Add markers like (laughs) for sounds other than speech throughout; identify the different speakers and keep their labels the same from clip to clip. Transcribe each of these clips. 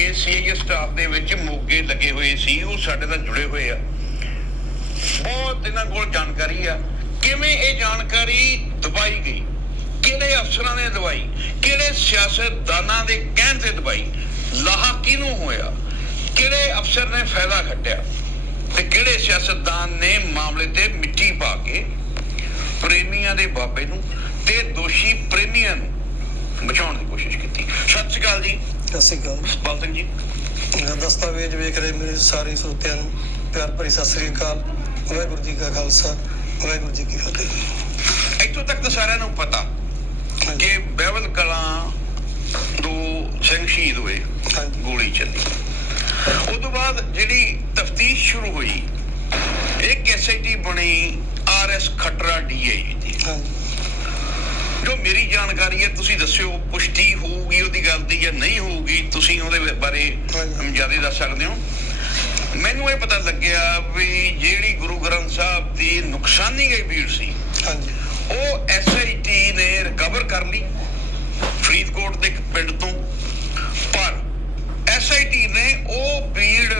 Speaker 1: ਕੇ CIA staff ਦੇ ਵਿੱਚ ਮੋਗੇ ਲੱਗੇ ਹੋਏ ਸੀ, ਉਹ ਸਾਡੇ ਨਾਲ ਜੁੜੇ ਹੋਏ ਆ। ਬਹੁਤ ਇਹਨਾਂ ਕੋਲ ਜਾਣਕਾਰੀ ਆ। ਕਿਵੇਂ ਇਹ ਜਾਣਕਾਰੀ ਦਬਾਈ ਗਈ? ਕਿਹੜੇ ਅਫਸਰਾਂ ਨੇ ਦਵਾਈ? ਕਿਹੜੇ ਸਿਆਸਤਦਾਨਾਂ ਦੇ ਕਹਿਣ ਤੇ ਦਵਾਈ ਲਾਹਾ ਕਿਹਨੂੰ ਹੋਇਆ? ਕਿਹੜੇ ਅਫਸਰ ਨੇ ਫਾਇਦਾ ਖੱਟਿਆ? ਤੇ ਕਿਹੜੇ ਸਿਆਸਤਦਾਨ ਨੇ ਮਾਮਲੇ ਤੇ ਮਿੱਟੀ ਪਾ ਕੇ ਪ੍ਰੇਮੀਆਂ ਦੇ ਬਾਬੇ ਨੂੰ ਤੇ ਦੋਸ਼ੀ ਪ੍ਰੇਮੀਆਂ ਨੂੰ ਬਚਾਉਣ ਦੀ ਕੋਸ਼ਿਸ਼ ਕੀਤੀ? ਸਤਿ ਸ਼੍ਰੀ ਅਕਾਲ ਜੀ।
Speaker 2: ਸਤਿ ਸ਼੍ਰੀ ਅਕਾਲ।
Speaker 1: ਸਪਾਲ ਸਿੰਘ ਜੀ
Speaker 2: ਦਸਤਾਵੇਜ਼ ਵੇਖ ਰਹੇ ਮੇਰੇ ਸਾਰੇ ਸਰੋਤਿਆਂ ਨੂੰ। ਪਿਆਰ ਭਰੀ ਸਤਿ ਸ਼੍ਰੀ ਅਕਾਲ। ਵਾਹਿਗੁਰੂ ਜੀ ਕਾ ਖਾਲਸਾ ਵਾਹਿਗੁਰੂ ਜੀ ਕੀ ਫਤਿਹ।
Speaker 1: ਇੱਥੋਂ ਤੱਕ ਤਾਂ ਸਾਰਿਆਂ ਨੂੰ ਪਤਾ ਕਿ ਬਹਿਬਲ ਕਲਾਂ ਦੋ ਸਿੰਘ ਸ਼ਹੀਦ ਹੋਏ ਗੋਲੀ ਚੱਲੀ। ਉਸ ਤੋਂ ਬਾਅਦ ਜਿਹੜੀ ਤਫਤੀਸ਼ ਸ਼ੁਰੂ ਹੋਈ ਇੱਕ ਐਸਆਈਟੀ ਬਣੀ ਆਰਐਸ ਖਟਰਾ ਡੀਆਈ ਦੀ
Speaker 2: ਹਾਂਜੀ।
Speaker 1: ਜੋ ਮੇਰੀ ਜਾਣਕਾਰੀ ਹੈ ਤੁਸੀਂ ਦੱਸਿਓ ਪੁਸ਼ਟੀ ਹੋਊਗੀ ਉਹਦੀ ਗੱਲ ਦੀ ਜਾਂ ਨਹੀਂ ਹੋਊਗੀ ਤੁਸੀਂ ਉਹਦੇ ਬਾਰੇ। ਜ਼ਿਆਦਾ ਦੱਸ ਸਕਦੇ ਹੋ। ਮੈਨੂੰ ਇਹ ਪਤਾ ਲੱਗਿਆ ਵੀ ਜਿਹੜੀ ਗੁਰੂ ਗ੍ਰੰਥ ਸਾਹਿਬ ਦੀ ਨੁਕਸਾਨੀ ਗਈ ਭੀੜ ਸੀ
Speaker 2: ਹਾਂਜੀ।
Speaker 1: ਉਹ ਐਸਆਈਟੀ ਨੇ ਰਿਕਵਰ ਕਰ ਲਈ ਫਰੀਦਕੋਟ ਦੇ ਇੱਕ ਪਿੰਡ ਤੋਂ। ਪਰ ਐਸਆਈਟੀ ਨੇ ਉਹ ਭੀੜ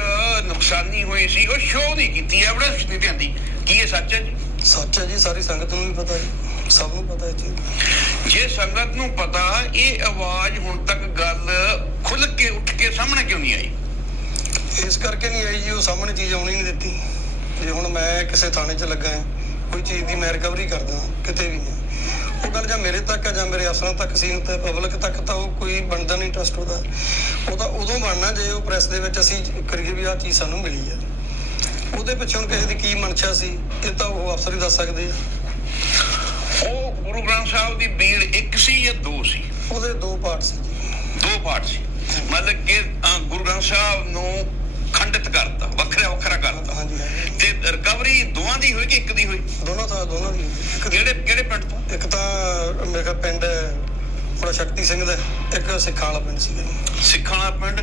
Speaker 1: ਨੁਕਸਾਨੀ ਹੋਈ ਸੀ ਉਹ ਸ਼ੋਅ ਨਹੀਂ ਕੀਤੀ ਐਵੀਡੈਂਸ ਨਹੀਂ ਦਿੰਦੀ। ਕੀ ਇਹ ਸੱਚ ਹੈ ਜੀ?
Speaker 2: ਸੱਚ ਹੈ ਜੀ ਸਾਰੀ ਸੰਗਤ ਨੂੰ ਵੀ ਪਤਾ ਹੈ। ਸਭ ਨੂੰ ਪਤਾ ਜੀ।
Speaker 1: ਜੇ ਸੰਗਤ ਨੂੰ ਪਤਾ ਇਹ ਆਵਾਜ਼ ਹੁਣ ਤੱਕ ਗੱਲ ਖੁੱਲ ਕੇ ਉੱਠ ਕੇ ਸਾਹਮਣੇ ਕਿਉਂ ਨਹੀਂ ਆਈ?
Speaker 2: ਇਸ ਕਰਕੇ ਨਹੀਂ ਆਈ ਜੀ ਉਹ ਸਾਹਮਣੇ ਚੀਜ਼ ਆਉਣੀ ਨਹੀਂ ਦਿੱਤੀ। ਜੇ ਹੁਣ ਮੈਂ ਕਿਸੇ ਥਾਣੇ 'ਚ ਲੱਗਾ ਹਾਂ ਕੋਈ ਚੀਜ਼ ਦੀ ਮੈਂ ਰਿਕਵਰੀ ਕਰਦਾ ਕਿਤੇ ਵੀ ਨਹੀਂ। ਉਹ ਗੱਲ ਜਾਂ ਮੇਰੇ ਤੱਕ ਜਾਂ ਮੇਰੇ ਅਫਸਰਾਂ ਤੱਕ ਸੀ ਤੇ ਪਬਲਿਕ ਤੱਕ ਤਾਂ ਉਹ ਕੋਈ ਬਣਦਾ ਨਹੀਂ ਟਰਸਟ ਉਹਦਾ। ਉਹ ਤਾਂ ਉਦੋਂ ਬਣਨਾ ਜੇ ਉਹ ਪ੍ਰੈਸ ਦੇ ਵਿੱਚ ਅਸੀਂ ਕਰੀਏ ਵੀ ਆਹ ਚੀਜ਼ ਸਾਨੂੰ ਮਿਲੀ ਹੈ ਉਹਦੇ ਪਿੱਛੇ ਹੁਣ ਕਿਸੇ ਦੀ ਕੀ ਮਨਸ਼ਾ ਸੀ ਇਹ ਤਾਂ ਉਹ ਅਫਸਰ ਹੀ ਦੱਸ ਸਕਦੇ ਆ।
Speaker 1: ਗੁਰੂ ਗ੍ਰੰਥ ਸਾਹਿਬ ਦੀ ਭੀੜ ਇੱਕ ਸੀ ਜਾਂ ਦੋ ਸੀ?
Speaker 2: ਉਹਦੇ ਦੋ ਪਾਰਟ ਸੀ
Speaker 1: ਦੋ ਪਾਰਟ ਸੀ। ਮਤਲਬ ਕਿ ਗੁਰੂ ਗ੍ਰੰਥ ਸਾਹਿਬ ਨੂੰ ਖੰਡਿਤ ਕਰਤਾ ਵੱਖਰਾ ਵੱਖਰਾ ਕਰਤਾ। ਤੇ ਰਿਕਵਰੀ ਦੋਵਾਂ ਦੀ ਹੋਈ ਕਿ ਇੱਕ ਦੀ ਹੋਈ?
Speaker 2: ਦੋਨੋਂ ਤਾਂ ਦੋਨੋਂ ਦੀ
Speaker 1: ਕਿਹੜੇ ਕਿਹੜੇ ਪਿੰਡ ਤੋਂ?
Speaker 2: ਇੱਕ ਤਾਂ ਮੇਰੇ ਪਿੰਡ ਬੜਾ ਸ਼ਕਤੀ ਸਿੰਘ ਦਾ ਇੱਕ ਸਿੱਖਾਂ ਵਾਲਾ ਪਿੰਡ ਜੀ।
Speaker 1: ਸਿੱਖਾਂ ਵਾਲਾ ਪਿੰਡ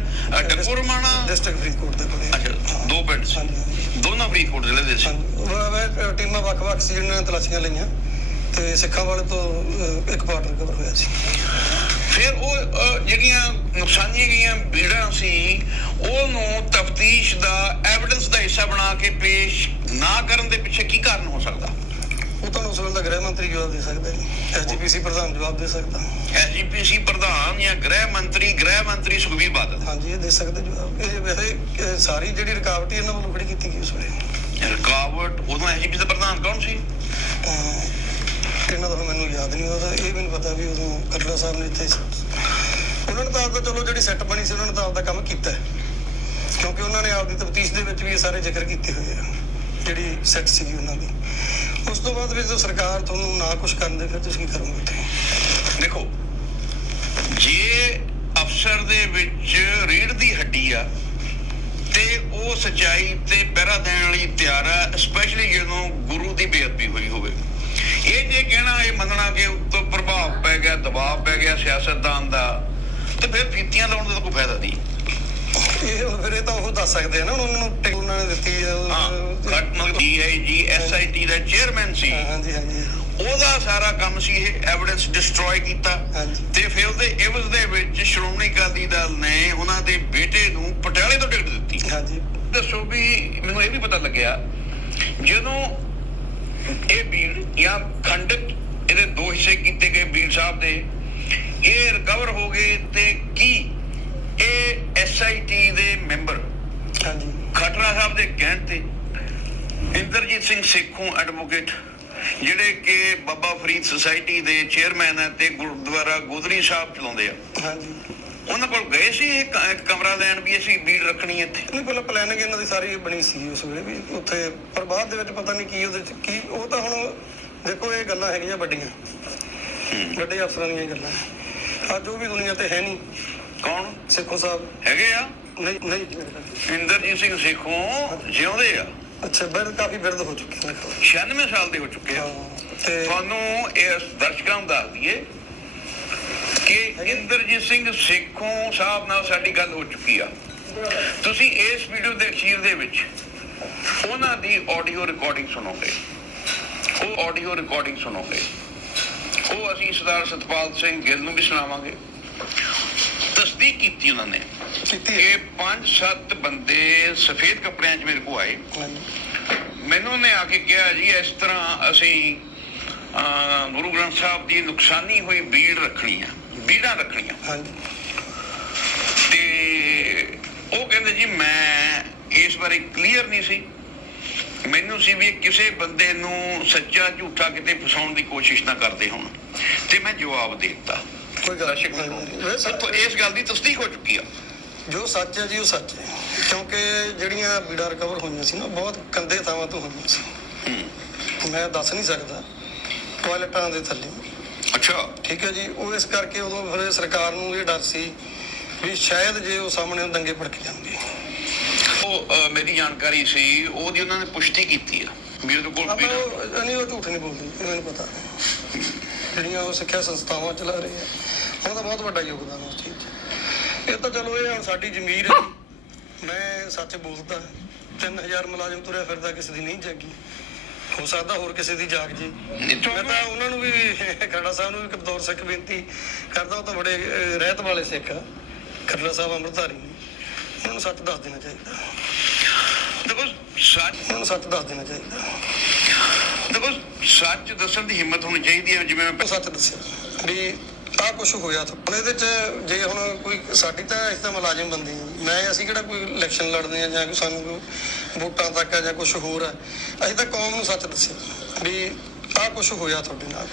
Speaker 1: ਡੱਕੋਰਮਾਣਾ
Speaker 2: ਡਿਸਟ੍ਰਿਕਟ ਫਰੀਦਕੋਟ ਦੇ ਕੋਲੇ।
Speaker 1: ਅੱਛਾ ਦੋ ਪਿੰਡ ਸੀ। ਦੋਨੋਂ ਫਰੀਦਕੋਟ ਜ਼ਿਲ੍ਹੇ ਦੇ ਸੀ।
Speaker 2: ਟੀਮਾਂ ਵੱਖ-ਵੱਖ ਸੀ ਜਿਹਨਾਂ ਨੇ ਤਲਾਸ਼ੀਆਂ ਲਈਆਂ। ਤੇ ਸਿੱਖਾਂ ਵਾਲੇ ਤੋਂ ਇੱਕ ਪਾਰਟ ਰਿਕਵਰ ਹੋਇਆ ਸੀ।
Speaker 1: ਫਿਰ ਉਹ ਜਿਹੜੀਆਂ ਨੁਕਸਾਨੀਆਂ ਗਈਆਂ ਭੀੜਾਂ ਸੀ ਉਹਨੂੰ ਤਫਤੀਸ਼ ਦਾ ਐਵੀਡੈਂਸ ਦਾ ਹਿੱਸਾ ਬਣਾ ਕੇ ਪੇਸ਼ ਨਾ ਕਰਨ ਦੇ ਪਿੱਛੇ ਕੀ ਕਾਰਨ ਹੋ ਸਕਦਾ?
Speaker 2: ਉਹ ਤੁਹਾਨੂੰ ਉਸ ਦਾ ਗ੍ਰਹਿ ਮੰਤਰੀ ਜਵਾਬ ਦੇ ਸਕਦਾ ਜੀ ਐਸਜੀਪੀਸੀ ਪ੍ਰਧਾਨ ਜਵਾਬ ਦੇ ਸਕਦਾ।
Speaker 1: ਐਸਜੀਪੀਸੀ ਪ੍ਰਧਾਨ ਜਾਂ ਗ੍ਰਹਿ ਮੰਤਰੀ ਗ੍ਰਹਿ ਮੰਤਰੀ ਸੁਖਬੀਰ ਬਾਦਲ।
Speaker 2: ਹਾਂਜੀ ਇਹ ਦੇ ਸਕਦੇ ਜਵਾਬ। ਇਹ ਵੈਸੇ ਸਾਰੀ ਜਿਹੜੀ ਰੁਕਾਵਟ ਹੀ ਇਹਨਾਂ ਵੱਲੋਂ ਖੜੀ ਕੀਤੀ ਗਈ ਉਸ ਵੇਲੇ।
Speaker 1: ਰੁਕਾਵਟ ਉਦੋਂ ਐਸਜੀਪੀ ਦਾ ਪ੍ਰਧਾਨ ਕੌਣ ਸੀ?
Speaker 2: ਇਹਨਾਂ ਦਾ ਹੁਣ ਮੈਨੂੰ ਯਾਦ ਨਹੀਂ ਉਹਦਾ ਇਹ ਮੈਨੂੰ ਪਤਾ ਵੀ ਉਦੋਂ ਕਟੜਾ ਸਾਹਿਬ ਨੇ ਇੱਥੇ ਉਹਨਾਂ ਨੇ ਤਾਂ ਆਪਦਾ ਚਲੋ ਜਿਹੜੀ ਸੈੱਟ ਬਣੀ ਸੀ, ਉਹਨਾਂ ਨੇ ਤਾਂ ਆਪਦਾ ਕੰਮ ਕੀਤਾ ਕਿਉਂਕਿ ਉਹਨਾਂ ਨੇ ਆਪਦੀ ਤਫਤੀਸ਼ ਦੇ ਵਿੱਚ ਵੀ ਇਹ ਸਾਰੇ ਜ਼ਿਕਰ ਕੀਤੇ ਹੋਏ ਆ, ਜਿਹੜੀ ਸੈੱਟ ਸੀਗੀ ਉਹਨਾਂ ਦੀ। ਉਸ ਤੋਂ ਬਾਅਦ ਵੀ ਸਰਕਾਰ ਤੁਹਾਨੂੰ ਨਾ ਕੁਝ ਕਰਨ ਦੇ, ਫਿਰ ਤੁਸੀਂ ਕੀ ਕਰੋਗੇ ਉੱਥੇ
Speaker 1: ਦੇਖੋ, ਜੇ ਅਫਸਰ ਦੇ ਵਿੱਚ ਰੀੜ ਦੀ ਹੱਡੀ ਆ, ਤੇ ਉਹ ਸਚਾਈ ਤੇ ਪਹਿਰਾ ਦੇਣ ਲਈ ਤਿਆਰ ਆ ਸਪੈਸ਼ਲੀ ਜਦੋਂ ਗੁਰੂ ਦੀ ਬੇਅਦਬੀ ਹੋਈ ਹੋਵੇ। ਇਹ ਜੇ ਕਹਿਣਾ ਇਹ ਮੰਨਣਾ ਕਿ ਉੱਤੋਂ ਪ੍ਰਭਾਵ ਪੈ ਗਿਆ ਦਬਾਅ ਪੈ ਗਿਆ ਸਿਆਸਤਦਾਨ ਦਾ ਤੇ ਫਿਰ ਫੀਤੀਆਂ ਲਾਉਣ ਦਾ ਕੋਈ ਫਾਇਦਾ ਨਹੀਂ।
Speaker 2: ਇਹ ਫਿਰ ਇਹ ਤਾਂ ਉਹ ਦੱਸ ਸਕਦੇ ਆ ਨਾ ਉਹਨਾਂ ਨੂੰ ਟਿਕ ਉਹਨਾਂ ਨੇ ਦਿੱਤੀ
Speaker 1: ਹਾਂ ਘਟ ਮਤਲਬ ਡੀਆਈਜੀ ਐਸਆਈਟੀ ਦਾ ਚੇਅਰਮੈਨ ਸੀ।
Speaker 2: ਹਾਂ, ਹਾਂਜੀ ਹਾਂਜੀ।
Speaker 1: ਉਹਦਾ ਸਾਰਾ ਕੰਮ ਸੀ ਇਹ ਐਵੀਡੈਂਸ ਡਿਸਟਰੋਏ ਕੀਤਾ। ਤੇ ਫਿਰ ਉਹਦੇ ਇਵਜ਼ ਦੇ ਵਿੱਚ ਸ਼੍ਰੋਮਣੀ ਅਕਾਲੀ ਦਲ ਨੇ ਉਹਨਾਂ ਦੇ ਬੇਟੇ ਨੂੰ ਪਟਿਆਲੇ ਤੋਂ ਟਿਕਟ ਦਿੱਤੀ।
Speaker 2: ਹਾਂਜੀ।
Speaker 1: ਦੱਸੋ ਵੀ ਮੈਨੂੰ ਇਹ ਵੀ ਪਤਾ ਲੱਗਿਆ ਜਦੋਂ ਇਹ ਬੀੜ ਜਾਂ ਖੰਡਿਤ ਇਹਦੇ ਦੋ ਹਿੱਸੇ ਕੀਤੇ ਗਏ ਬੀੜ ਸਾਹਿਬ ਦੇ। ਇਹ ਰਿਕਵਰ ਹੋ ਗਏ ਤੇ ਕੀ? ਇਹ ਐਸਆਈਟੀ ਦੇ ਮੈਂਬਰ
Speaker 2: ਹਾਂਜੀ।
Speaker 1: ਖਟਰਾ ਸਾਹਿਬ ਦੇ ਕਹਿਣ ਤੇ ਇੰਦਰਜੀਤ ਸਿੰਘ ਸੇਖੋਂ ਐਡਵੋਕੇਟ ਜਿਹੜੇ ਕਿ ਬਾਬਾ ਫਰੀਦ ਸੁਸਾਇਟੀ ਦੇ ਚੇਅਰਮੈਨ ਹੈ ਤੇ ਗੁਰਦੁਆਰਾ ਗੋਦਰੀ ਸਾਹਿਬ ਚਲਾਉਂਦੇ ਆ।
Speaker 2: ਹਾਂਜੀ।
Speaker 1: ਉਹਨਾਂ ਕੋਲ ਗਏ ਸੀ ਇੱਕ ਕਮਰਾ ਲੈਣ ਵੀ ਅਸੀਂ ਬੀੜ ਰੱਖਣੀ ਇੱਥੇ।
Speaker 2: ਨਹੀਂ ਪਹਿਲਾਂ ਪਲੈਨਿੰਗ ਇਹਨਾਂ ਦੀ ਸਾਰੀ ਬਣੀ ਸੀ ਉਸ ਵੇਲੇ ਵੀ ਉੱਥੇ ਪਰ ਬਾਅਦ ਦੇ ਵਿੱਚ ਪਤਾ ਨਹੀਂ ਕੀ ਉਹਦੇ ਚ ਕੀ ਉਹ ਤਾਂ ਹੁਣ ਦੇਖੋ ਇਹ ਗੱਲਾਂ ਹੈਗੀਆਂ ਵੱਡੀਆਂ। ਵੱਡੇ ਅਫਸਰਾਂ ਦੀਆਂ ਗੱਲਾਂ। ਅੱਜ ਉਹ ਵੀ ਦੁਨੀਆ ਤੇ ਹੈ ਨਹੀਂ।
Speaker 1: ਕੌਣ?
Speaker 2: ਸਿੱਖੋ ਸਾਹਿਬ।
Speaker 1: ਹੈਗੇ ਆ?
Speaker 2: ਨਹੀਂ ਨਹੀਂ।
Speaker 1: ਇੰਦਰਜੀਤ ਸਿੰਘ ਸੇਖੋਂ ਜਿਉਂਦੇ ਆ।
Speaker 2: ਅੱਛਾ ਬਿਰਧ ਕਾਫੀ ਬਿਰਧ ਹੋ ਚੁੱਕੇ ਨੇ।
Speaker 1: 96 ਸਾਲ ਦੇ ਹੋ ਚੁੱਕੇ ਆ।
Speaker 2: ਤੇ
Speaker 1: ਤੁਹਾਨੂੰ ਇਸ ਦਰਸ਼ਕਾਂ ਨੂੰ ਦੱਸ ਦਈਏ ਕਿ ਇੰਦਰਜੀਤ ਸਿੰਘ ਸੇਖੋਂ ਸਾਹਿਬ ਨਾਲ ਸਾਡੀ ਗੱਲ ਹੋ ਚੁੱਕੀ ਆ। ਤੁਸੀਂ ਇਸ ਵੀਡੀਓ ਦੇ ਅਖੀਰ ਦੇ ਵਿੱਚ ਉਹਨਾਂ ਦੀ ਆਡੀਓ ਰਿਕਾਰਡਿੰਗ ਸੁਣੋਗੇ। ਉਹ ਆਡੀਓ ਰਿਕਾਰਡਿੰਗ ਸੁਣੋਗੇ। ਉਹ ਅਸੀਂ ਸਰਦਾਰ ਸਤਪਾਲ ਸਿੰਘ ਗਿੱਲ ਨੂੰ ਵੀ ਸੁਣਾਵਾਂਗੇ। ਤਸਦੀਕ ਕੀਤੀ ਉਹਨਾਂ ਨੇ
Speaker 2: ਕੀਤੀ ਹੈ।
Speaker 1: ਕਿ ਪੰਜ ਸੱਤ ਬੰਦੇ ਸਫੇਦ ਕੱਪੜਿਆਂ 'ਚ ਮੇਰੇ ਕੋਲ ਆਏ। ਮੈਨੂੰ ਉਹਨੇ ਆ ਕੇ ਕਿਹਾ ਜੀ ਇਸ ਤਰ੍ਹਾਂ ਅਸੀਂ ਗੁਰੂ ਗ੍ਰੰਥ ਸਾਹਿਬ ਦੀ ਨੁਕਸਾਨੀ ਹੋਈ ਬੀੜ ਰੱਖਣੀ ਆ। ਬੀੜਾਂ ਰੱਖਣੀਆਂ।
Speaker 2: ਹਾਂਜੀ।
Speaker 1: ਤੇ ਉਹ ਕਹਿੰਦੇ ਜੀ ਮੈਂ ਇਸ ਬਾਰੇ ਕਲੀਅਰ ਨਹੀਂ ਸੀ। ਮੈਨੂੰ ਸੀ ਵੀ ਕਿਸੇ ਬੰਦੇ ਨੂੰ ਸੱਚਾ ਝੂਠਾ ਕਿਤੇ ਫਸਾਉਣ ਦੀ ਕੋਸ਼ਿਸ਼ ਨਾ ਕਰਦੇ ਹੋਣ। ਤੇ ਮੈਂ ਜਵਾਬ ਦੇ ਦਿੱਤਾ।
Speaker 2: ਕੋਈ ਗੱਲ ਨਹੀਂ।
Speaker 1: ਮਿੱਤਰੋ,
Speaker 2: ਵੈਸੇ
Speaker 1: ਸੋ ਇਸ ਗੱਲ ਦੀ ਤਸਦੀਕ ਹੋ ਚੁੱਕੀ ਆ।
Speaker 2: ਜੋ ਸੱਚ ਹੈ ਜੀ ਉਹ ਸੱਚ ਹੈ। ਕਿਉਂਕਿ ਜਿਹੜੀਆਂ ਵੀਡੀਓ ਰਿਕਵਰ ਹੋਈਆਂ ਸੀ ਨਾ ਬਹੁਤ ਕੰਦੇ ਥਾਵਾਂ ਤੋਂ ਹੋਈਆਂ ਸੀ। ਮੈਂ ਦੱਸ ਨਹੀਂ ਸਕਦਾ। ਟਾਇਲਟਾਂ ਦੇ ਥੱਲੇ।
Speaker 1: ਅੱਛਾ।
Speaker 2: ਠੀਕ ਹੈ ਜੀ ਉਹ ਇਸ ਕਰਕੇ ਉਦੋਂ ਫਿਰ ਸਰਕਾਰ ਨੂੰ ਇਹ ਡਰ ਸੀ ਵੀ ਸ਼ਾਇਦ ਜੇ ਉਹ ਸਾਹਮਣੇ ਦੰਗੇ ਭੜਕ ਜਾਣਗੇ।
Speaker 1: ਉਹ ਮੇਰੀ ਜਾਣਕਾਰੀ ਸੀ ਉਹਦੀ ਉਹਨਾਂ ਨੇ ਪੁਸ਼ਟੀ ਕੀਤੀ ਆ। ਵੀ ਉਹਦੇ ਕੋਲ
Speaker 2: ਉਹ ਨਹੀਂ ਉਹ ਝੂਠ ਨਹੀਂ ਬੋਲਦੀ ਮੈਨੂੰ ਪਤਾ। ਜਿਹੜੀਆਂ ਉਹ ਸਿੱਖਿਆ ਸੰਸਥਾਵਾਂ ਚਲਾ ਰਹੇ ਆ ਉਹਦਾ ਬਹੁਤ ਵੱਡਾ ਯੋਗਦਾਨ ਉਸ ਚੀਜ਼ 'ਚ। ਇਹ ਤਾਂ ਚਲੋ ਇਹ ਸਾਡੀ ਜ਼ਮੀਰ ਹੈ ਮੈਂ ਸੱਚ ਬੋਲਦਾ 3000 ਮੁਲਾਜ਼ਮ ਤੁਰਿਆ ਫਿਰਦਾ ਕਿਸੇ ਦੀ ਨਹੀਂ ਜਾਗੀ। ਹੋ ਸਕਦਾ ਹੋਰ ਕਿਸੇ ਦੀ ਜਾਗ ਜੇ। ਮੈਂ ਤਾਂ ਉਹਨਾਂ ਨੂੰ ਵੀ (laughs) ਖੜਾ ਸਾਹਿਬ ਨੂੰ ਵੀ ਕਬਦੌਰ ਸਿੱਖ ਬੇਨਤੀ ਕਰਦਾ ਉਹ ਤਾਂ ਬੜੇ ਰਹਿਤ ਵਾਲੇ ਸਿੱਖ ਆ। ਖੜਾ ਸਾਹਿਬ ਅੰਮ੍ਰਿਤਧਾਰੀ ਨੇ। ਉਹਨਾਂ ਨੂੰ ਸੱਚ ਦੱਸ ਦੇਣਾ ਚਾਹੀਦਾ।
Speaker 1: ਦੇਖੋ ਸੱਚ
Speaker 2: ਨੂੰ ਸੱਚ ਦੱਸ ਦੇਣਾ ਚਾਹੀਦਾ।
Speaker 1: ਦੇਖੋ ਸੱਚ ਦੱਸਣ ਦੀ ਹਿੰਮਤ ਹੋਣੀ ਚਾਹੀਦੀ ਹੈ ਜਿਵੇਂ ਮੈਂ
Speaker 2: ਸੱਚ ਦੱਸਿਆ। ਵੀ ਆਹ ਕੁਝ ਹੋਇਆ ਤਾਂ। ਹੁਣ ਇਹਦੇ ਜੇ ਹੁਣ ਕੋਈ ਸਾਡੀ ਤਾਂ ਇਸ ਤਾਂ ਮੁਲਾਜ਼ਮ ਬੰਦੇ ਮੈਂ ਅਸੀਂ ਕਿਹੜਾ ਕੋਈ ਇਲੈਕਸ਼ਨ ਲੜਦੇ ਆ ਜਾਂ ਕੋਈ ਸਾਨੂੰ ਵੋਟਾਂ ਤੱਕ ਆ ਜਾਂ ਕੁਝ ਹੋਰ ਆ। ਅਸੀਂ ਤਾਂ ਕੌਮ ਨੂੰ ਸੱਚ ਦੱਸਿਆ ਵੀ ਆਹ ਕੁਝ ਹੋਇਆ ਤੁਹਾਡੇ ਨਾਲ।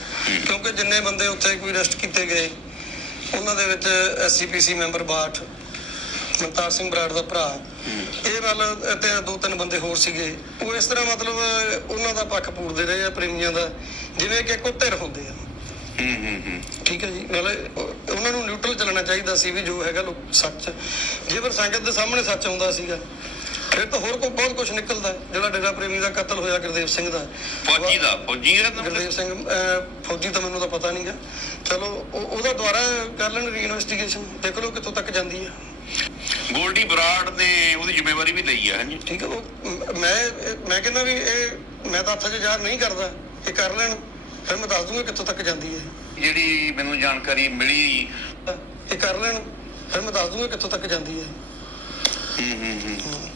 Speaker 2: ਕਿਉਂਕਿ ਜਿੰਨੇ ਬੰਦੇ ਉੱਥੇ ਕੋਈ ਅਰੈਸਟ ਕੀਤੇ ਗਏ, ਉਹਨਾਂ ਦੇ ਵਿੱਚ ਐਸਜੀਪੀਸੀ ਮੈਂਬਰ ਬਾਠ, ਮਨਤਾਰ ਸਿੰਘ ਬਰਾੜ ਦਾ ਭਰਾ। ਇਹ ਵੱਲ ਤੇ ਦੋ ਤਿੰਨ ਬੰਦੇ ਹੋਰ ਸੀਗੇ। ਉਹ ਇਸ ਤਰ੍ਹਾਂ ਮਤਲਬ ਉਹਨਾਂ ਦਾ ਪੱਖ ਪੂਰਦੇ ਰਹੇ ਆ, ਪ੍ਰੇਮੀਆਂ ਦਾ। ਜਿਵੇਂ ਕਿ ਇੱਕੋ ਧਿਰ ਹੁੰਦੇ ਆ।
Speaker 1: ਹੂੰ ਹੂੰ ਹੂੰ।
Speaker 2: ਠੀਕ ਹੈ ਜੀ ਨਾਲੇ ਉਹ- ਉਹਨਾਂ ਨੂੰ ਨਿਊਟਰਲ ਚੱਲਣਾ ਚਾਹੀਦਾ ਸੀ ਵੀ ਜੋ ਹੈਗਾ ਲੋਕ ਸੱਚ। ਜੇ ਫਿਰ ਸੰਗਤ ਦੇ ਸਾਹਮਣੇ ਸੱਚ ਆਉਂਦਾ ਸੀਗਾ ਫਿਰ ਤਾਂ ਹੋਰ ਕੋਈ ਬਹੁਤ ਕੁਝ ਨਿਕਲਦਾ। ਜਿਹੜਾ ਡੇਰਾ ਪ੍ਰੇਮੀ ਦਾ ਕਤਲ ਹੋਇਆ ਗੁਰਦੇਵ ਸਿੰਘ ਦਾ।
Speaker 1: ਫੌਜੀ ਦਾ ਫੌਜੀ ਦਾ
Speaker 2: ਗੁਰਦੇਵ ਸਿੰਘ ਫੌਜੀ ਤਾਂ ਮੈਨੂੰ ਤਾਂ ਪਤਾ ਨਹੀਂਗਾ ਚਲੋ ਉਹ- ਉਹਦਾ ਦੁਬਾਰਾ ਕਰ ਲੈਣ ਰੀਇਨਵੈਸਟੀਗੇਸ਼ਨ ਦੇਖ ਲਓ ਕਿੱਥੋਂ ਤੱਕ ਜਾਂਦੀ ਹੈ।
Speaker 1: ਗੋਲਡੀ ਬਰਾੜ ਨੇ ਉਹਦੀ ਜ਼ਿੰਮੇਵਾਰੀ ਵੀ ਲਈ ਹੈ ਹਾਂਜੀ।
Speaker 2: ਠੀਕ ਹੈ ਉਹ ਮ- ਮੈਂ ਕਹਿੰਦਾ ਵੀ ਇਹ ਮੈਂ ਤਾਂ ਹੱਥ 'ਚ ਨਹੀਂ ਕਰਦਾ ਇਹ ਕਰ ਲੈਣ। ਫਿਰ ਮੈਂ ਦੱਸ ਦੂੰਗਾ ਕਿੱਥੋਂ ਤੱਕ ਜਾਂਦੀ ਹੈ।
Speaker 1: ਜਿਹੜੀ ਮੈਨੂੰ ਜਾਣਕਾਰੀ ਮਿਲੀ
Speaker 2: ਇਹ ਕਰ ਲੈਣ ਫਿਰ ਮੈਂ ਦੱਸ ਦੂੰਗਾ ਕਿੱਥੋਂ ਤੱਕ ਜਾਂਦੀ ਹੈ।
Speaker 1: ਹੂੰ ਹੂੰ ਹੂੰ।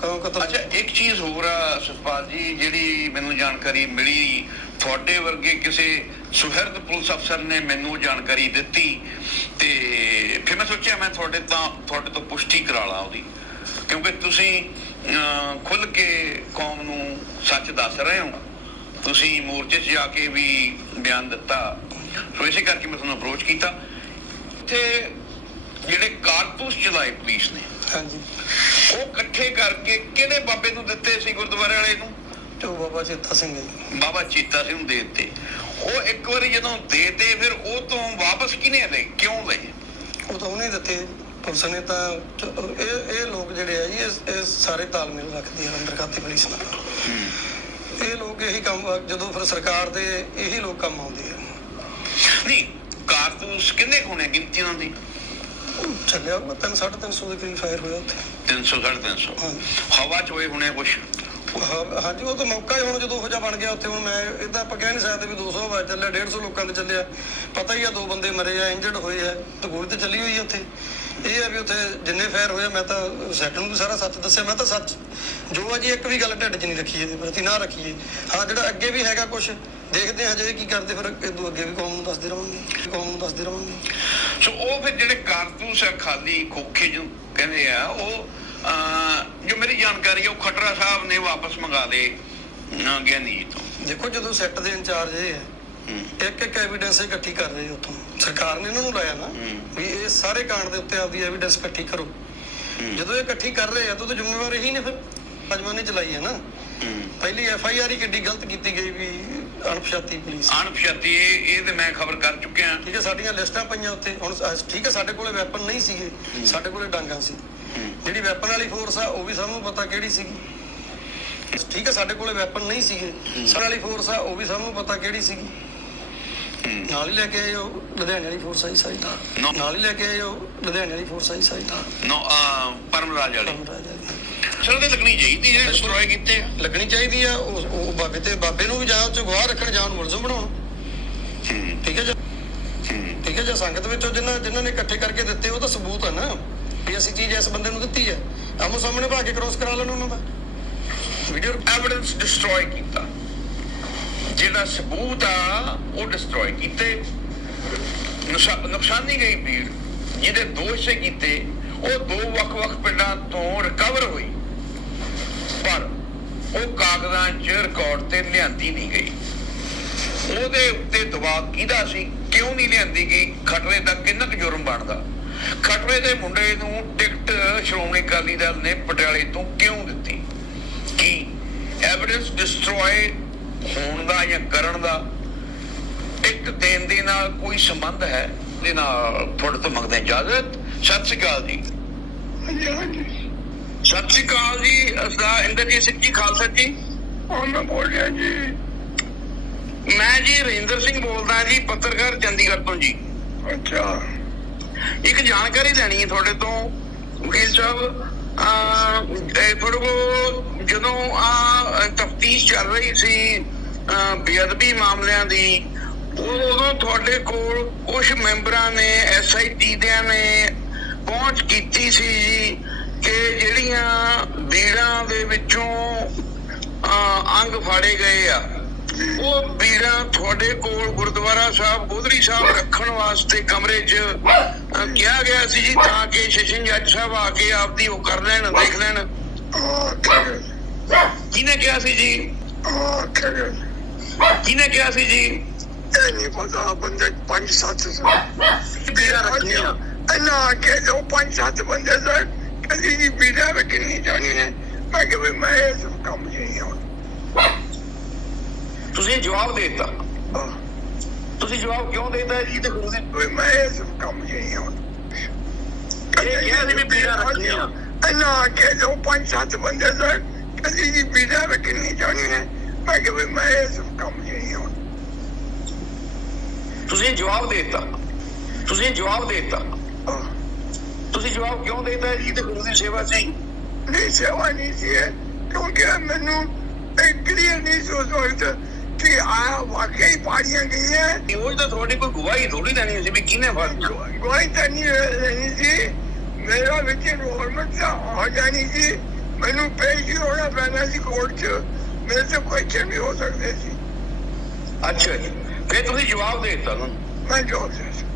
Speaker 2: ਕਿਉਂ ਕਦੋਂ
Speaker 1: ਅੱਛਾ ਇੱਕ ਚੀਜ਼ ਹੋਰ ਆ ਸੁਖਪਾਲ ਜੀ ਜਿਹੜੀ ਮੈਨੂੰ ਜਾਣਕਾਰੀ ਮਿਲੀ ਤੁਹਾਡੇ ਵਰਗੇ ਕਿਸੇ ਸੁਹਿਰਦ ਪੁਲਿਸ ਅਫਸਰ ਨੇ ਮੈਨੂੰ ਜਾਣਕਾਰੀ ਦਿੱਤੀ ਤੇ ਫਿਰ ਮੈਂ ਸੋਚਿਆ ਮੈਂ ਤੁਹਾਡੇ ਤਾਂ ਤੁਹਾਡੇ ਤੋਂ ਪੁਸ਼ਟੀ ਕਰਾ ਲਾਂ ਉਹਦੀ। ਕਿਉਂਕਿ ਤੁਸੀਂ ਖੁੱਲ ਕੇ ਕੌਮ ਨੂੰ ਸੱਚ ਦੱਸ ਰਹੇ ਹੋ। ਤੁਸੀਂ ਮੋਰਚੇ 'ਚ ਜਾ ਕੇ ਵੀ ਬਿਆਨ ਦਿੱਤਾ। ਸੋ ਇਸੇ ਕਰਕੇ ਮੈਂ ਤੁਹਾਨੂੰ ਅਪਰੋਚ ਕੀਤਾ। ਇੱਥੇ ਜਿਹੜੇ ਕਾਰਤੂਸ ਚਲਾਏ ਪੁਲਿਸ ਨੇ
Speaker 2: ਹਾਂਜੀ।
Speaker 1: ਉਹ ਇਕੱਠੇ ਕਰਕੇ ਕਿਹੜੇ ਬਾਬੇ ਨੂੰ ਦਿੱਤੇ ਸੀ ਗੁਰਦੁਆਰੇ ਵਾਲੇ ਨੂੰ?
Speaker 2: ਤੇ ਉਹ ਬਾਬਾ ਚੇਤਾ ਸਿੰਘ ਜੀ।
Speaker 1: ਬਾਬਾ ਚੀਤਾ ਸਿੰਘ ਨੂੰ ਦੇ ਦਿੱਤੇ। ਉਹ ਇੱਕ ਵਾਰੀ ਜਦੋਂ ਦੇਤੇ ਫਿਰ ਉਹ ਤੋਂ ਵਾਪਸ ਕਿਨੇ ਲਏ? ਕਿਉਂ ਲਏ?
Speaker 2: ਉਹ ਤਾਂ ਉਹਨੇ ਦਿੱਤੇ। ਪੁਲਿਸ ਨੇ ਤਾਂ ਇਹ ਇਹ ਲੋਕ ਜਿਹੜੇ ਆ ਜੀ ਇਹ ਸਾਰੇ ਤਾਲਮੇਲ ਰੱਖਦੇ ਆ ਅੰਦਰ ਖਾਤੇ ਪੁਲਿਸ ਨਾਲ। ਇਹ ਲੋਕ ਇਹੀ ਕੰਮ ਜਦੋਂ ਫਿਰ ਸਰਕਾਰ ਦੇ ਇਹੀ ਲੋਕ ਕੰਮ ਆਉਂਦੇ ਆ।
Speaker 1: ਨਹੀਂ ਕਾਰਤੂਸ ਕਿੰਨੇ ਕੋਨੇ ਗਿਣਤੀ ਉਹਨਾਂ ਦੀ?
Speaker 2: ਚੱਲਿਆ ਉਹ 3 350 ਦੇ ਕਰੀਬ ਫਾਇਰ ਹੋਇਆ ਉੱਥੇ।
Speaker 1: 300 350
Speaker 2: ਹਾਂਜੀ।
Speaker 1: ਹਵਾ ਚ ਹੋਏ ਹੋਣੇ
Speaker 2: ਹਾਂ- ਹਾਂਜੀ ਉਹ ਤਾਂ ਮੌਕਾ ਹੀ ਹੁਣ ਜਦੋਂ ਉਹ ਜਿਹਾ ਬਣ ਗਿਆ ਉੱਥੇ ਹੁਣ ਮੈਂ ਇਹ ਤਾਂ ਆਪਾਂ ਕਹਿ ਨਹੀਂ ਸਕਦੇ ਵੀ 200 ਹਵਾ ਚੱਲਿਆ 150 ਲੋਕਾਂ ਤੇ ਚੱਲਿਆ। ਪਤਾ ਹੀ ਆ ਦੋ ਬੰਦੇ ਮਰੇ ਆ ਇੰਜਰਡ ਹੋਏ ਆ ਤੇ ਗੋਲੀ ਤੇ ਚੱਲੀ ਹੋਈ ਆ ਉੱਥੇ। ਇਹ ਆ ਵੀ ਉੱਥੇ ਜਿੰਨੇ ਫਾਇਰ ਹੋਏ ਮੈਂ ਤਾਂ ਸੈਟ ਨੂੰ ਵੀ ਸਾਰਾ ਸੱਚ ਦੱਸਿਆ ਮੈਂ ਤਾਂ ਸੱਚ। ਜੋ ਆ ਜੀ ਇੱਕ ਵੀ ਗੱਲ ਢਿੱਡ 'ਚ ਨਹੀਂ ਰੱਖੀ ਇਹਦੇ ਪ੍ਰਤੀ ਨਾ ਰੱਖੀਏ। ਹਾਂ ਜਿਹੜਾ ਅੱਗੇ ਵੀ ਹੈਗਾ ਕੁਝ ਦੇਖਦੇ ਹਾਂ ਹਜੇ ਕੀ ਕਰਦੇ ਫਿਰ ਇਦੋਂ ਅੱਗੇ ਵੀ ਕੌਮ ਨੂੰ ਦੱਸਦੇ ਰਵਾਂਗੇ ਕੌਮ ਨੂੰ ਦੱਸਦੇ ਰਵਾਂਗੇ।
Speaker 1: ਸੋ ਉਹ ਫਿਰ ਜਿਹੜੇ ਕਾਰਤੂਸ ਆ ਖਾਲੀ ਖੋਖੇ ਜਿਹਨੂੰ ਕਹਿੰਦੇ ਆ ਉਹ ਜੋ ਮੇਰੀ ਜਾਣਕਾਰੀ ਹੈ ਉਹ ਖਟਰਾ ਸਾਹਿਬ ਨੇ ਵਾਪਸ ਮੰਗਾ ਲਏ ਗਿਆਨੀ ਜੀ ਤੋਂ।
Speaker 2: ਦੇਖੋ ਜਦੋਂ ਸੈੱਟ ਦੇ ਇੰਚਾਰਜ ਇਹ ਹੂੰ ਇੱਕ ਇੱਕ ਐਵੀਡੈਂਸ ਇਕੱਠੀ ਕਰ ਰਹੇ ਉੱਥੋਂ। ਸਰਕਾਰ ਨੇ ਇਹਨਾਂ ਨੂੰ ਲਾਇਆ ਨਾ। ਵੀ ਇਹ ਸਾਰੇ ਕਾਂਡ ਦੇ ਉੱਤੇ ਆਪਦੀ ਐਵੀਡੈਂਸ ਇਕੱਠੀ ਕਰੋ। ਜਦੋਂ ਇਹ ਇਕੱਠੀ ਕਰ ਰਹੇ ਆ ਤਾਂ ਉਹਦੇ ਜ਼ਿੰਮੇਵਾਰ ਇਹੀ ਨੇ ਫਿਰ। ਅਜਮਾਨੇ ਚਲਾਈ ਹੈ ਨਾ। ਪਹਿਲੀ ਐਫ ਆਈ ਆਰ ਹੀ ਕਿੱਡੀ ਗਲਤ ਕੀਤੀ ਗਈ ਵੀ ਅਣਪਛਾਤੀ ਪੁਲਿਸ
Speaker 1: ਅਣਪਛਾਤੀ ਇਹ ਇਹ ਤੇ ਮੈਂ ਖਬਰ ਕਰ ਚੁੱਕਿਆ।
Speaker 2: ਠੀਕ ਹੈ ਸਾਡੀਆਂ ਲਿਸਟਾਂ ਪਈਆਂ ਉੱਥੇ। ਹੁਣ ਠੀਕ ਹੈ ਸਾਡੇ ਕੋਲੇ ਵੈਪਨ ਨਹੀਂ ਸੀਗੇ। ਸਾਡੇ ਕੋਲੇ ਡਾਂਗਾ ਸੀ। ਜਿਹੜੀ ਵੈਪਨ ਵਾਲੀ ਫੋਰਸ ਆ ਉਹ ਵੀ ਸਭ ਨੂੰ ਪਤਾ ਕਿਹੜੀ ਸੀਗੀ। ਠੀਕ ਹੈ ਸਾਡੇ ਕੋਲੇ ਵੈਪਨ ਨਹੀਂ ਸੀਗੇ। ਸਾਡੇ ਵਾਲੀ ਫੋਰਸ ਆ ਉਹ ਵੀ ਸਭ ਨੂੰ ਪਤਾ ਕਿਹੜੀ ਸੀਗੀ। ਨਾਲ ਹੀ ਲੈ ਕੇ ਆਏ ਉਹ ਲੁਧਿਆਣੇ ਵਾਲੀ ਫੋਰਸ ਆਈ ਸਾਰੀ। ਨਾਲ ਹੀ ਲੈ ਕੇ ਆਏ ਉਹ ਲੁਧਿਆਣੇ ਵਾਲੀ ਫੋਰਸ ਆਈ ਸਾਰੀ।
Speaker 1: ਨੋ ਪਰਮਰਾਜ ਵਾਲੇ। ਸਰ ਤੇ ਲੱਗਣੀ ਚਾਹੀਦੀ ਜਿਹੜੇ ਡਿਸਟਰੋਏ ਕੀਤੇ ਆ?
Speaker 2: ਲੱਗਣੀ ਚਾਹੀਦੀ ਆ ਉਹ ਉਹ ਬਾਬੇ ਤੇ ਬਾਬੇ ਨੂੰ ਵੀ ਜਾਂ ਉਹ ਚ ਗਵਾਹ ਰੱਖਣ ਜਾਂ ਉਹਨੂੰ ਮੁਲਜ਼ਮ ਬਣਾਉਣ।
Speaker 1: ਹੂੰ।
Speaker 2: ਠੀਕ ਹੈ ਜੀ?
Speaker 1: ਹੂੰ।
Speaker 2: ਠੀਕ ਹੈ ਜੇ ਸੰਗਤ ਵਿੱਚੋਂ ਜਿਨ੍ਹਾਂ ਜਿਨ੍ਹਾਂ ਨੇ ਇਕੱਠੇ ਕਰਕੇ ਦਿੱਤੇ ਉਹ ਤਾਂ ਸਬੂਤ ਹੈ ਨਾ ਵੀ ਅਸੀਂ ਚੀਜ਼ ਇਸ ਬੰਦੇ ਨੂੰ ਦਿੱਤੀ ਹੈ। ਆਮੋ ਸਾਹਮਣੇ ਭਾ ਕੇ ਕ੍ਰੋਸ ਕਰਾ ਲੈਣ ਉਹਨਾਂ ਦਾ। ਵੀਡੀਓ
Speaker 1: ਐਵੀਡੈਂਸ ਡਿਸਟਰੋਏ ਕੀਤਾ। ਜਿਹੜਾ ਸਬੂਤ ਆ, ਉਹ ਡਿਸਟਰੋਏ ਕੀਤੇ। ਨੁਕਸਾਨੀ ਗਈ ਭੀੜ, ਜਿਹਦੇ ਦੋ ਕੀਤੇ, ਉਹ ਦੋ ਵੱਖ-ਵੱਖ ਪਿੰਡਾਂ ਤੋਂ ਰਿਕਵਰ ਹੋਈ। ਪਰ ਉਹ ਕਾਗਜ਼ਾਂ 'ਚ ਰਿਕਾਰਡ ਤੇ ਲਿਆਂਦੀ ਨਹੀਂ ਗਈ। ਉਹਦੇ ਉੱਤੇ ਦਬਾਅ ਕਿਹਦਾ ਸੀ, ਕਿਉਂ ਨਹੀਂ ਲਿਆਂਦੀ ਗਈ ਖਟਰੇ ਦਾ ਕਿੰਨਾ ਕੁ ਜੁਰਮ ਬਣਦਾ? ਖਟਰੇ ਦੇ ਮੁੰਡੇ ਨੂੰ ਟਿਕਟ ਸ਼੍ਰੋਮਣੀ ਅਕਾਲੀ ਦਲ ਨੇ ਪਟਿਆਲੇ ਤੋਂ ਕਿਉਂ ਦਿੱਤੀ? ਕੀ ਐਵੀਡੈਂਸ ਡਿਸਟਰੋਏ ਹੋਣ ਦਾ ਜਾਂ ਕਰਨ ਦਾ ਇੱਕ ਦੇਣ ਦੇ ਨਾਲ ਕੋਈ ਸੰਬੰਧ ਹੈ? ਦੇ ਨਾਲ ਤੁਹਾਡੇ ਤੋਂ ਮੰਗਦੇ ਇਜਾਜ਼ਤ। ਸਤਿ ਸ਼੍ਰੀ ਅਕਾਲ ਜੀ। ਸਤਿ ਸ਼੍ਰੀ ਅਕਾਲ ਜੀ। ਅਸਦਾ ਇੰਦਰਜੀਤ ਸਿੰਘ ਜੀ ਖਾਲਸਾ ਜੀ।
Speaker 3: ਮੈਂ ਬੋਲ ਰਿਹਾ ਜੀ।
Speaker 1: ਮੈਂ ਜੀ ਰਵਿੰਦਰ ਸਿੰਘ ਬੋਲਦਾ ਜੀ ਪੱਤਰਕਾਰ ਚੰਡੀਗੜ੍ਹ ਤੋਂ ਜੀ।
Speaker 3: ਅੱਛਾ।
Speaker 1: ਇੱਕ ਜਾਣਕਾਰੀ ਲੈਣੀ ਹੈ ਤੁਹਾਡੇ ਤੋਂ ਵਕੀਲ ਸਾਹਿਬ। ਅਹ, ਜਦੋਂ ਆ ਤਫਤੀਸ਼ ਚੱਲ ਰਹੀ ਸੀ ਬੇਅਦਬੀ ਮਾਮਲਿਆਂ ਦੀ ਉਦੋਂ ਤੁਹਾਡੇ ਕੋਲ ਕੁਝ ਮੈਂਬਰਾਂ ਨੇ ਐਸਆਈਟੀ ਦਿਆਂ ਨੇ ਪਹੁੰਚ ਕੀਤੀ ਸੀ ਕਿ ਜਿਹੜੀਆਂ ਬੀੜਾਂ ਦੇ ਵਿੱਚੋਂ ਅੰਗ ਫਾੜੇ ਗਏ ਆ। ਉਹ ਬੀੜਾਂ ਤੁਹਾਡੇ ਕੋਲ ਗੁਰਦੁਆਰਾ ਸਾਹਿਬ ਗੋਦਰੀ ਸਾਹਿਬ ਰੱਖਣ ਵਾਸਤੇ ਕਮਰੇ 'ਚ ਕਿਹਾ ਗਿਆ ਸੀ ਜੀ, ਤਾਂ ਕਿ ਸੈਸ਼ਨ ਜੱਜ ਸਾਹਿਬ ਆ ਕੇ ਆਪਦੀ ਉਹ ਕਰ ਲੈਣ, ਦੇਖ ਲੈਣ। ਕਿਹਨੇ ਕਿਹਾ ਸੀ ਜੀ? ਕਿਹਨੇ ਕਿਹਾ ਸੀ ਜੀ?
Speaker 3: ਇਹ ਨਹੀਂ ਪਤਾ ਬੰਦੇ ਪੰਜ ਸੱਤ
Speaker 1: ਬੀੜਾਂ ਰੱਖੀਆਂ
Speaker 3: ਇੰਨਾ ਕਿ ਜੋ ਪੰਜ ਸੱਤ ਬੰਦੇ ਸਰ ਕਦੀ ਜੀ ਬੀੜਾ ਵਿੱਚ ਜਾਣੀ ਨੇ। ਮੈਂ ਕਿ ਮੈਂ ਇਸ ਕੰਮ 'ਚ ਨਹੀਂ ਆਉਂ
Speaker 1: ਤੁਸੀਂ ਜਵਾਬ ਦੇ ਦਿੱਤਾ। ਤੁਸੀਂ ਜਵਾਬ ਕਿਉਂ ਦਿੱਤਾ? ਜੀ ਤੇ ਗੁਰੂ ਦੇ
Speaker 3: ਮੈਂ ਇਸ ਕੰਮ ਨਹੀਂ ਆਉਂ
Speaker 1: ਇਹ ਕਿਹਾ ਸੀ ਵੀ ਬੀੜਾਂ ਰੱਖੀਆਂ
Speaker 3: ਇੰਨਾ ਕਿ ਜੋ ਪੰਜ ਸੱਤ ਬੰਦੇ ਸਰ ਕਦੀ ਜੀ ਵਿੱਚ ਨਹੀਂ ਜਾਣੀ ਨੇ। ਮੈਂ ਕਿ ਮੈਂ ਇਸ ਕੰਮ ਨਹੀਂ ਆਉਂ
Speaker 1: ਤੁਸੀਂ ਜਵਾਬ ਦੇ ਦਿੱਤਾ। ਤੁਸੀਂ ਜਵਾਬ ਦੇ ਦਿੱਤਾ। ਤੁਸੀਂ ਜਵਾਬ ਕਿਉਂ ਦਿੱਤਾ? ਜੀ ਤੇ ਗੁਰੂ ਦੀ ਸੇਵਾ ਸੀ।
Speaker 3: ਨਹੀਂ ਸੇਵਾ ਨਹੀਂ ਸੀ ਕਿਉਂਕਿ ਮੈਨੂੰ ਇਹ ਕਲੀਅਰ ਨਹੀਂ ਸੋ ਸਕਦਾ ਕਿ ਆ ਵਾਕਈ ਪਾੜੀਆਂ ਗਈਆਂ।
Speaker 1: ਉਹ ਤਾਂ ਤੁਹਾਡੀ ਕੋਈ ਗਵਾਹੀ ਥੋੜੀ ਲੈਣੀ ਸੀ ਵੀ ਕਿਹਨੇ ਫੜ
Speaker 3: ਕੋਈ ਤਾਂ ਨਹੀਂ ਰਹਿਣੀ ਸੀ। ਮੇਰਾ ਵਿੱਚ ਇਨਵੋਲਵਮੈਂਟ ਤਾਂ ਹੋ ਜਾਣੀ ਸੀ। ਮੈਨੂੰ ਪੇਸ਼ ਹੋਣਾ ਪੈਣਾ ਸੀ ਕੋਰਟ 'ਚ। ਮੇਰੇ ਤੋਂ ਕੁਐਸਚਨ ਵੀ ਹੋ ਸਕਦੇ ਸੀ।
Speaker 1: ਅੱਛਾ ਜੀ। ਫਿਰ ਤੁਸੀਂ ਜਵਾਬ ਦੇ ਦਿੱਤਾ ਨੂੰ
Speaker 3: ਮੈਂ ਜਵਾਬ ਦੇ ਦਿੱਤਾ।